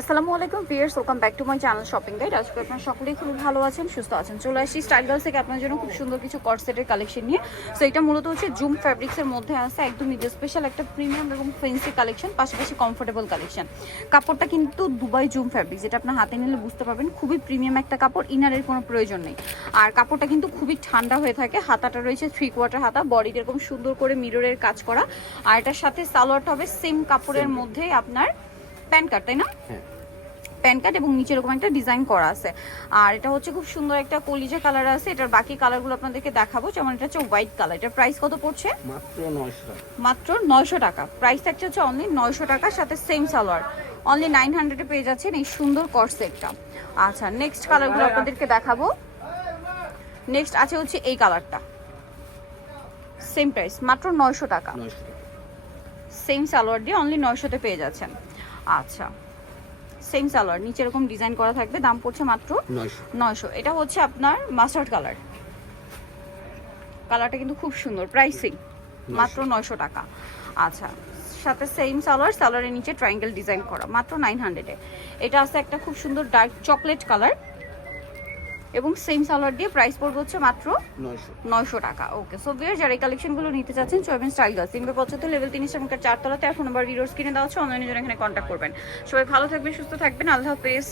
আসসালামু আলাইকুম viewers, welcome back to my channel shopping guide. আজকে আপনারা সকলেই খুব ভালো আছেন, সুস্থ আছেন। চলে আসছি স্টাইল গার্লস থেকে আপনার জন্য খুব সুন্দর কিছু কর্সেটের কালেকশন নিয়ে। সো এটা মূলত হচ্ছে জুম ফ্যাব্রিক্সের মধ্যে আছে, একদম ঈদ স্পেশাল একটা প্রিমিয়াম এবং ফেন্সি কালেকশন, পাশাপাশি কমফোর্টেবল কালেকশন। কাপড়টা কিন্তু দুবাই জুম ফ্যাব্রিক্স, যেটা আপনার হাতে নিলে বুঝতে পারবেন খুবই প্রিমিয়াম একটা কাপড়, ইনারের কোনো প্রয়োজন নেই। আর কাপড়টা কিন্তু খুবই ঠান্ডা হয়ে থাকে। হাতাটা রয়েছে 3/4 হাতা, বডিতে এরকম সুন্দর করে মিররের কাজ করা। আর এটার সাথে সালোয়ারটা হবে সেম কাপড়ের মধ্যে আপনার প্যান্ট কাট, তাই না? প্যান্ট কাট এবং নিচে এরকম একটা ডিজাইন করা আছে। আর এটা হচ্ছে খুব সুন্দর একটা কলিজা কালার আছে। এটার বাকি কালারগুলো আপনাদেরকে দেখাবো। যেমন এটা হচ্ছে হোয়াইট কালার। এটার প্রাইস কত পড়ছে? মাত্র 900 টাকা। প্রাইস থাকছে হচ্ছে অনলি 900 টাকা, সাথে সেম সালোয়ার অনলি 900 এ পেয়ে যাচ্ছেন এই সুন্দর কর্সেটটা। আচ্ছা, নেক্সট কালারগুলো আপনাদেরকে দেখাবো। নেক্সট আছে হচ্ছে এই কালারটা, সেম প্রাইস মাত্র 900 টাকা। সেম সালোয়ার দিয়ে অনলি 900 তে পেয়ে যাচ্ছেন। আচ্ছা, সেম সালোয়ার, নিচে এরকম ডিজাইন করা থাকবে, দাম পড়ছে মাত্র 900। এটা হচ্ছে আপনার মাস্টার্ড কালার। কালারটা কিন্তু খুব সুন্দর, প্রাইসিং মাত্র 900 টাকা। আচ্ছা, সাথে সেম সালোয়ার, সালোয়ারের নিচে ট্রায়াঙ্গেল ডিজাইন করা, মাত্র 900 এ। এটা আছে একটা খুব সুন্দর ডার্ক চকলেট কালার এবং সেম সালোয়ার দিয়ে, প্রাইস পড়বে হচ্ছে মাত্র 900 টাকা। ওকে, সো ভিউয়ার যারা এই কালেকশনগুলো নিতে চাচ্ছেন, চয়েবেন স্টাইল গার্লস, 3/75 লেভেল 3 ইস্টার্নকার 4 তলাতে। আর ফোন নাম্বার ভিডিওর স্ক্রিনে দেওয়া হচ্ছে, অনলাইনে জন্য এখানে কন্ট্যাক্ট করবেন। সবাই ভালো থাকবেন, সুস্থ থাকবেন, আল্লাহ হাফেজ।